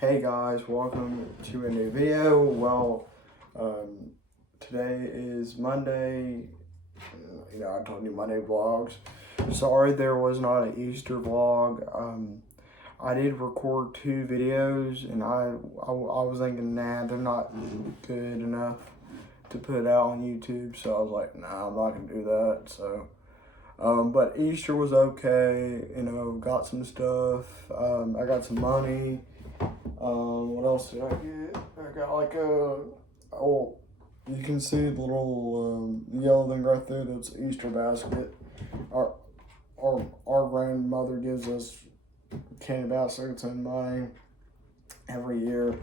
Hey guys, welcome to a new video. Today is Monday. I told you Monday vlogs. Sorry there was not an Easter vlog. I did record 2 videos and I was thinking, nah, they're not good enough to put out on YouTube. So I was like, nah, I'm not gonna do that. So, but Easter was okay. Got some stuff. I got some money. What else did I get? I got like you can see the little yellow thing right there. That's Easter basket. Our grandmother gives us candy baskets and money every year.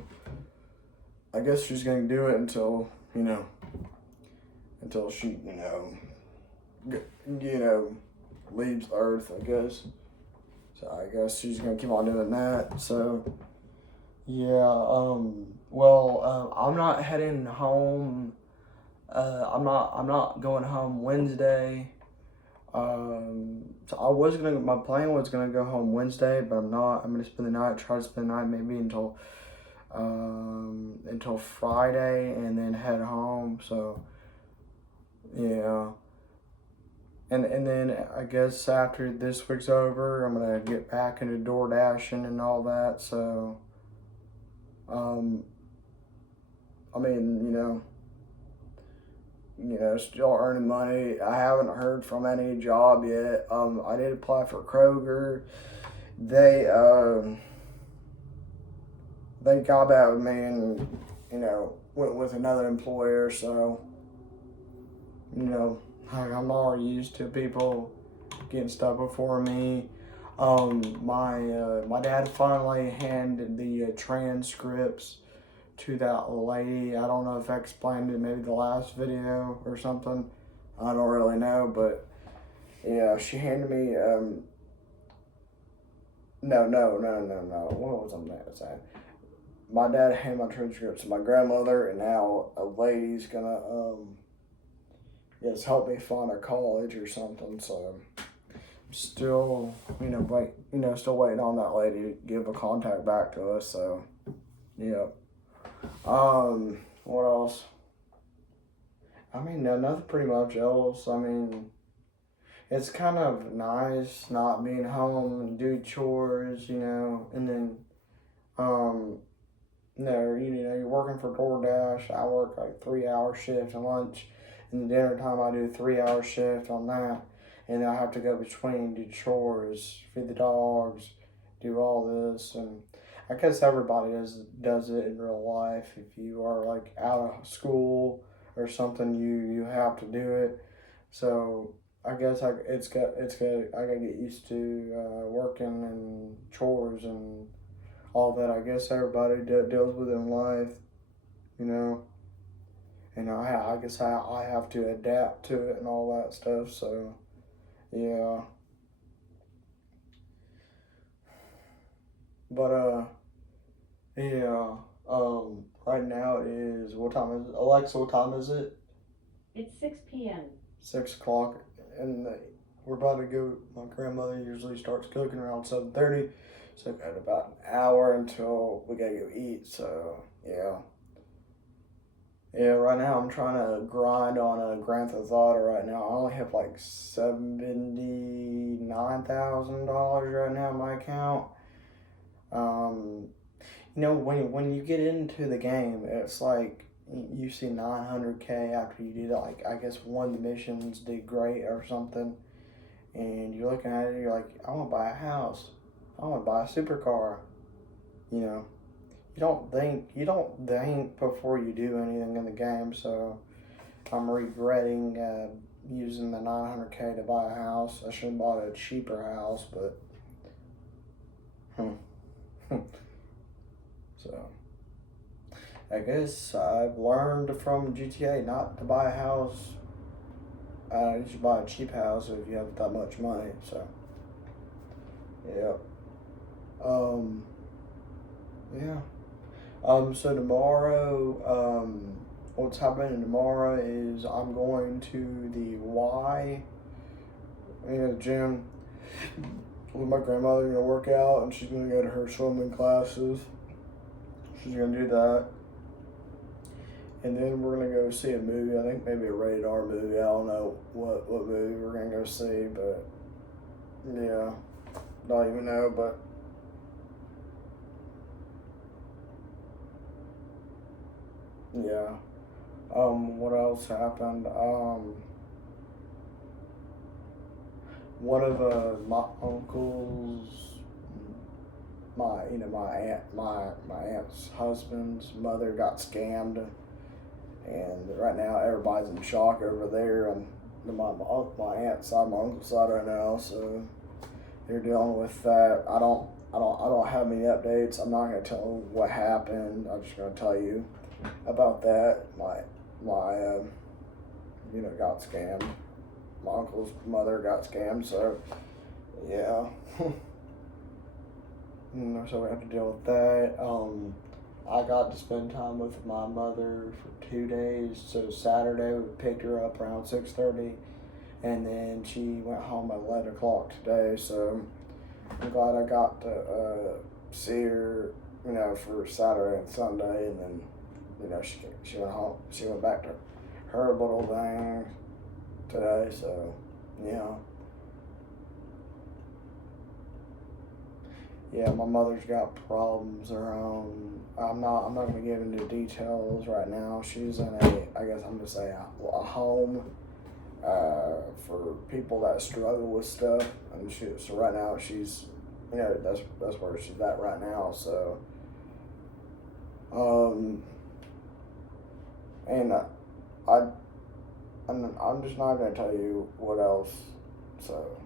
I guess she's gonna do it until she leaves Earth. I guess. So I guess she's gonna keep on doing that. So. Yeah, I'm not heading home. I'm not going home Wednesday. My plan was gonna go home Wednesday, but I'm not. I'm gonna spend the night, try to spend the night maybe until Friday and then head home. So, yeah. And then I guess after this week's over, I'm gonna get back into door dashing and all that, so. Still earning money. I haven't heard from any job yet. I did apply for Kroger. They got back with me and, went with another employer. So, I'm already used to people getting stuff before me. My dad finally handed the transcripts to that lady. I don't know if I explained it maybe the last video or something. I don't really know, but yeah, she handed me no. What was I saying? My dad handed my transcripts to my grandmother, and now a lady's gonna help me find a college or something. So still, still waiting on that lady to give a contact back to us. So, yeah. What else? Nothing pretty much else. It's kind of nice not being home and do chores, and then, you're working for DoorDash. I work like 3-hour shift and lunch, and the dinner time I do 3-hour shift on that. And I have to go between, do chores, feed the dogs, do all this, and I guess everybody does it in real life. If you are like out of school or something, you have to do it. So I guess it's good. I gotta get used to working and chores and all that. I guess everybody deals with in life, and I guess I have to adapt to it and all that stuff. So. Yeah. But, yeah. Right now it is, what time is it? Alexa, what time is it? It's 6 p.m. 6 o'clock. And we're about to go, my grandmother usually starts cooking around 7:30. So I've got about an hour until we gotta go eat. So, yeah. Yeah, right now I'm trying to grind on a Grand Theft Auto right now. I only have like $79,000 right now in my account. When you get into the game, it's like you see 900K after you did like, I guess one of the missions did great or something, and you're looking at it, you're like, I want to buy a house. I want to buy a supercar. You don't think before you do anything in the game. So I'm regretting using the 900K to buy a house. I should have bought a cheaper house, but so I guess I've learned from GTA not to buy a house. You should buy a cheap house if you have that much money. So yeah. Yeah. So tomorrow, what's happening tomorrow is I'm going to the gym with my grandmother. Gonna work out, and she's gonna go to her swimming classes. she's gonna do that. And then we're gonna go see a movie. I think maybe a rated R movie. I don't know what movie we're gonna go see, but yeah, don't even know. But yeah, what else happened? One of my uncles, my aunt's husband's mother got scammed, and right now everybody's in shock over there on my aunt's side, my uncle's side right now. So they're dealing with that. I don't have any updates. I'm not gonna tell what happened. I'm just gonna tell you about that. My got scammed. My uncle's mother got scammed. So yeah. So we have to deal with that. I got to spend time with my mother for 2 days. So Saturday we picked her up around 6:30, and then she went home at 11 o'clock today. So I'm glad I got to see her, for Saturday and Sunday, and then she went home. She went back to her little thing today. So yeah. Yeah, my mother's got problems of her own. I'm not gonna get into details right now. She's in I guess I'm gonna say a home for people that struggle with stuff, and so right now she's, that's where she's at right now. So, and I'm just not gonna tell you what else. So.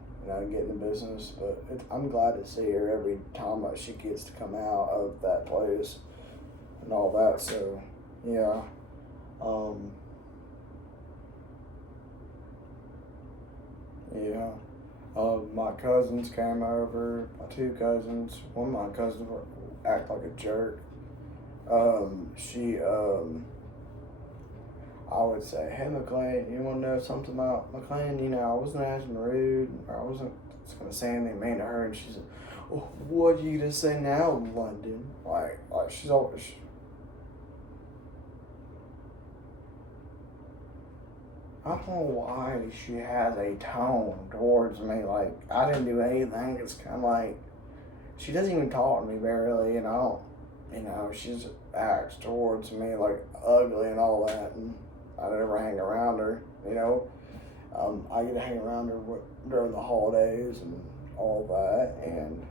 Get in the business, but I'm glad to see her every time that she gets to come out of that place and all that. So, yeah. Yeah. My cousins came over. My 2 cousins. One of my cousins act like a jerk. She I would say, hey McLean, you want to know something about McLean? I wasn't acting rude, or I wasn't going to say anything mean to her. And she said, oh, what are you going to say now, London? Like she's always. I don't know why she has a tone towards me. Like, I didn't do anything. It's kind of like, she doesn't even talk to me barely, and I don't, she just acts towards me like ugly and all that. And I never hang around her, I get to hang around her during the holidays and all that, and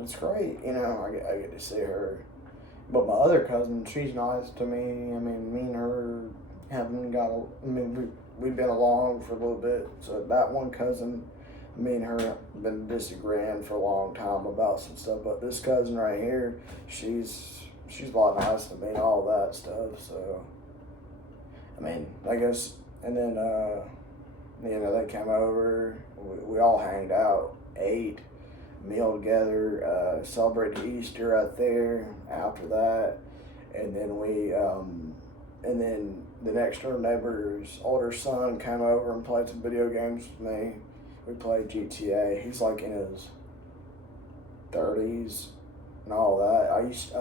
it's great, I get to see her. But my other cousin, she's nice to me. I mean, me and her we've been along for a little bit. So that one cousin, me and her have been disagreeing for a long time about some stuff. But this cousin right here, she's a lot nicer to me and all that stuff. So, I guess, and then, they came over. We all hanged out, ate, meal together, celebrated Easter out there after that. And then and then the next door neighbor's older son came over and played some video games with me. We played GTA. He's like in his 30s and all that. I used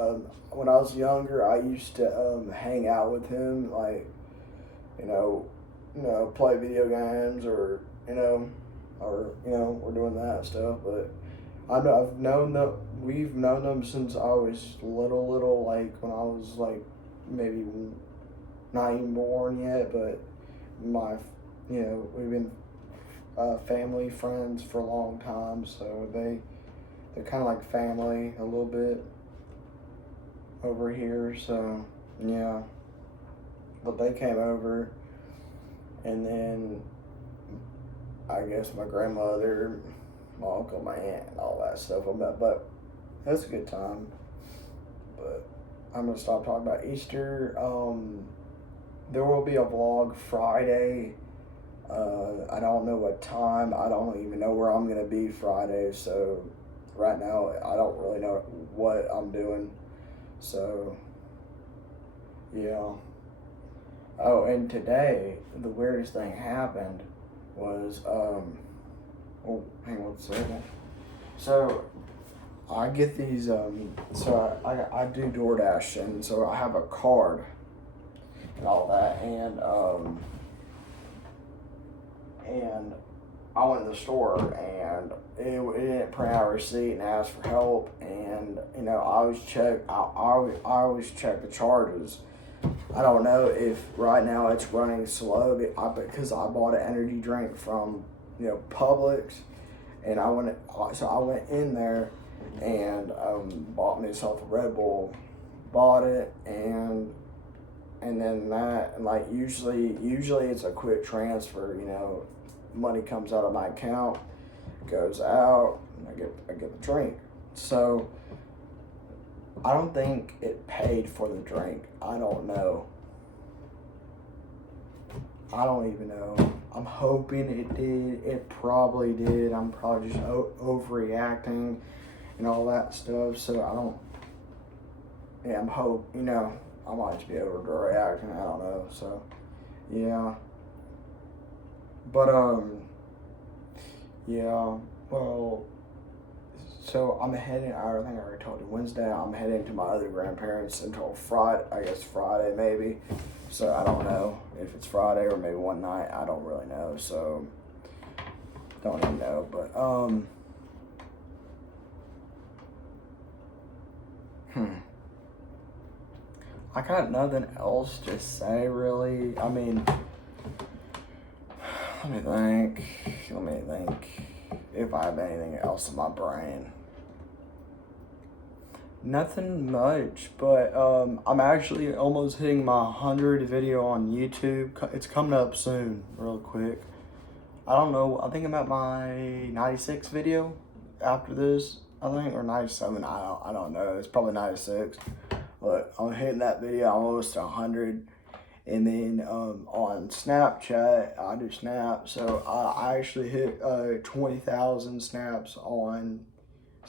when I was younger, I used to hang out with him, like, play video games, or we're doing that stuff. But we've known them since I was little, like when I was like maybe not even born yet. But we've been family friends for a long time, so they're kind of like family a little bit over here. So yeah, but they came over, and then I guess my grandmother, my uncle, my aunt, and all that stuff. But that's a good time. But I'm gonna stop talking about Easter. There will be a vlog Friday. I don't know what time. I don't even know where I'm gonna be Friday. So right now, I don't really know what I'm doing. So yeah. Oh, and today the weirdest thing happened was hang on a second. So I get these. So I do DoorDash, and so I have a card and all that, and I went to the store and it didn't print out a receipt and asked for help, and I always check the charges. I don't know if right now it's running slow because I bought an energy drink from Publix, and I went in there and bought myself a Red Bull, bought it, and then that, and like usually it's a quick transfer. Money comes out of my account, goes out, and I get the drink. So I don't think it paid for the drink. I don't know. I don't even know. I'm hoping it did. It probably did. I'm probably just overreacting and all that stuff. So I don't. Yeah, I might just be overreacting. I don't know. So yeah. But yeah. Well. So I'm heading. I think I already told you. Wednesday, I'm heading to my other grandparents until Friday. I guess Friday maybe. So I don't know if it's Friday or maybe one night. I don't really know. So don't even know. But I got nothing else to say really. I mean, let me think if I have anything else in my brain. Nothing much, but I'm actually almost hitting my 100 video on YouTube. It's coming up soon, real quick. I don't know. I think I'm at my 96 video after this. I think, or 97. I don't know. It's probably 96. But I'm hitting that video. I'm almost to 100. And then on Snapchat, I do Snap. So I actually hit 20,000 snaps on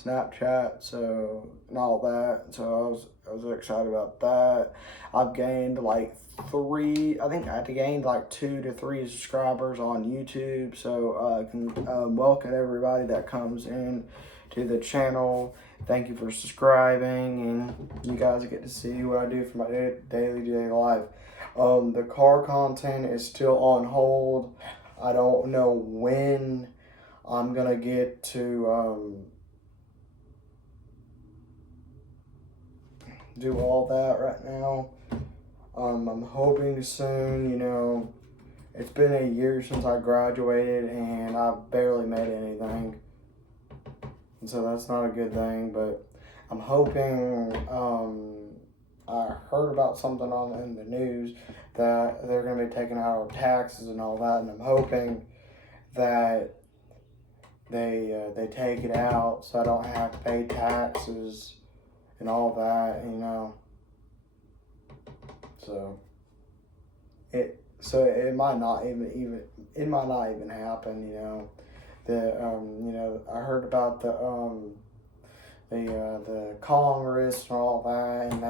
Snapchat, so and all that. So I was excited about that. I've gained like I think I gained like 2 to 3 subscribers on YouTube. So I can welcome everybody that comes in to the channel. Thank you for subscribing, and you guys get to see what I do for my daily life. The car content is still on hold. I don't know when I'm gonna get to do all that right now. I'm hoping soon. It's been a year since I graduated and I've barely made anything, and so that's not a good thing. But I'm hoping. I heard about something in the news that they're going to be taking out our taxes and all that, and I'm hoping that they take it out so I don't have to pay taxes and all that, So it might not even happen, I heard about the Congress and all that, and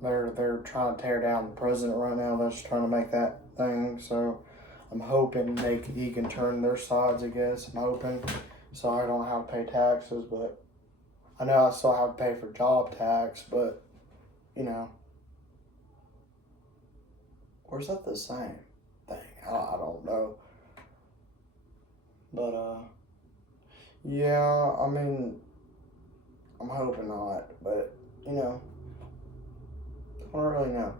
they're trying to tear down the president right now. They're just trying to make that thing. So I'm hoping he can turn their sides. I guess I'm hoping, so I don't have to pay taxes. But I know I still have to pay for job tax. But or is that the same thing? I don't know. But yeah, I mean, I'm hoping not, but I don't really know.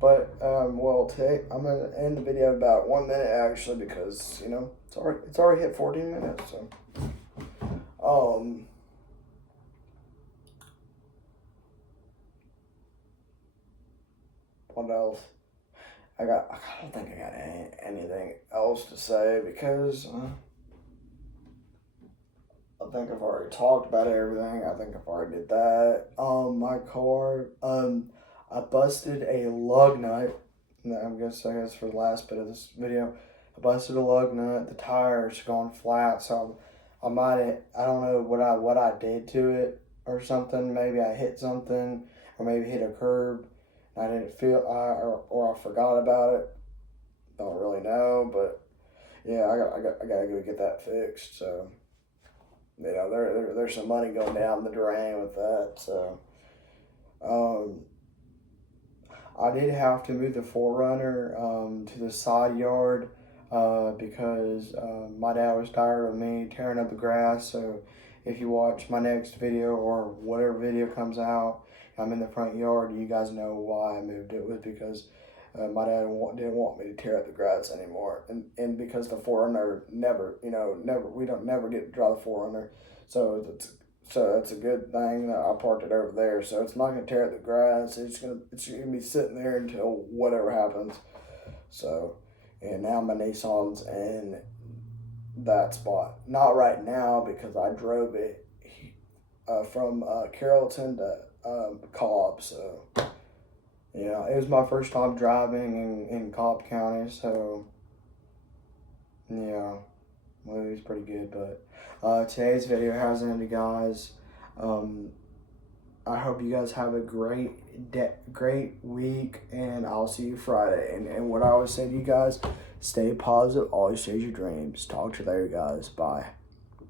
But today I'm gonna end the video about 1 minute actually, because it's already hit 14 minutes. So what else? I don't think I got anything else to say, because I think I've already talked about everything. I think I've already did that. My car, I busted a lug nut. I guess for the last bit of this video, I busted a lug nut. The tire's gone flat, so I don't know what I did to it or something. Maybe I hit something, or maybe hit a curb. I didn't feel, or I forgot about it. Don't really know, but yeah, I gotta go get that fixed. So, you know, there's some money going down the drain with that. So, um, I did have to move the Forerunner to the side yard because my dad was tired of me tearing up the grass. So if you watch my next video or whatever video comes out, I'm in the front yard, you guys know why I moved. It was because my dad didn't want me to tear up the grass anymore, and because the Forerunner we don't never get to drive the Forerunner, so it's a good thing that I parked it over there. So it's not gonna tear up the grass. It's gonna be sitting there until whatever happens. So, and now my Nissan's in that spot. Not right now because I drove it from Carrollton to Cobb. So, yeah, it was my first time driving in Cobb County. So, yeah, well, it was pretty good. But today's video has ended, guys. I hope you guys have a great week, and I'll see you Friday. And what I always say to you guys, stay positive, always chase your dreams. Talk to you later, guys. Bye.